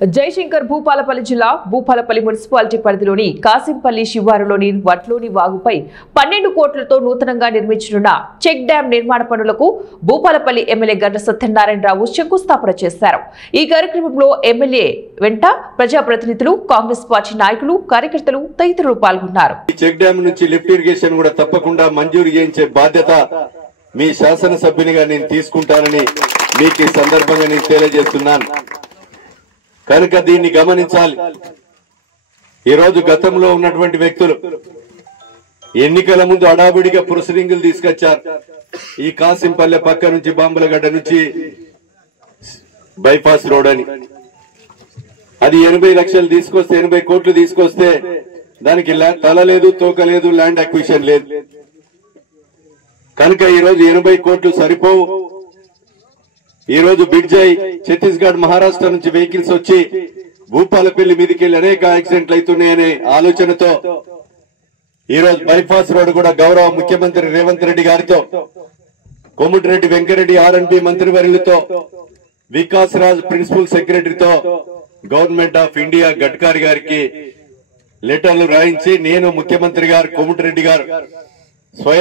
జయశంకర్ భూపాలపల్లి జిల్లా భూపాలపల్లి మున్సిపాలిటీ పరిధిలోని కాసింపల్లి శివారులోని వడ్లోని వాగుపై 12 కోట్లతో నూతనంగా నిర్మించనున్న చెక్ డ్యాం నిర్మాణ పనులకు భూపాలపల్లి ఎమ్మెల్యే గంట సత్యనారాయణరావు శంకుస్థాపన చేశారు. ఈ కార్యక్రమంలో ఎమ్మెల్యే వెంట ప్రజాప్రతినిధులు, కాంగ్రెస్ పార్టీ నాయకులు, కార్యకర్తలు తదితరులు పాల్గొన్నారు. చెక్ డ్యాం నుంచి లిఫ్ట్ ఇరిగేషన్ కూడా తప్పకుండా మంజూరు చేయించే బాధ్యత మీ శాసనసభ్యునిగా నేను తీసుకుంటానని మీకు ఈ సందర్భంగా నేను తెలియజేస్తున్నాను. కనుక దీన్ని గమనించాలి. ఈరోజు గతంలో ఉన్నటువంటి వ్యక్తులు ఎన్నికల ముందు అడావిడిగా ప్రొసీడింగులు తీసుకొచ్చారు. ఈ కాసింపల్లె పక్క నుంచి బాంబులగడ్డ నుంచి బైపాస్ రోడ్ అని అది 80 లక్షలు తీసుకొస్తే 80 కోట్లు తీసుకొస్తే దానికి తల లేదు, తోక లేదు, ల్యాండ్ అక్విజిషన్ లేదు. కనుక ఈరోజు 80 కోట్లు సరిపోవు. ఈ రోజు బ్రిడ్జ్ అయి ఛత్తీస్గఢ్, మహారాష్ట్ర నుంచి వెహికల్స్ వచ్చి భూపాలపల్లి మీదకి వెళ్లి అనేక యాక్సిడెంట్లు అవుతున్నాయనే ఆలోచనతో ఈ రోజు బైపాస్ రోడ్ కూడా గౌరవ ముఖ్యమంత్రి రేవంత్ రెడ్డి గారితో, కోమటిరెడ్డి వెంకరెడ్డి R&B మంత్రివర్యులతో, వికాస్ రాజ్ ప్రిన్సిపల్ సెక్రటరీతో గవర్నమెంట్ ఆఫ్ ఇండియా గడ్కరీ గారికి లెటర్లు రాయించి నేను, ముఖ్యమంత్రి గారు, కోమటిరెడ్డి గారు స్వయం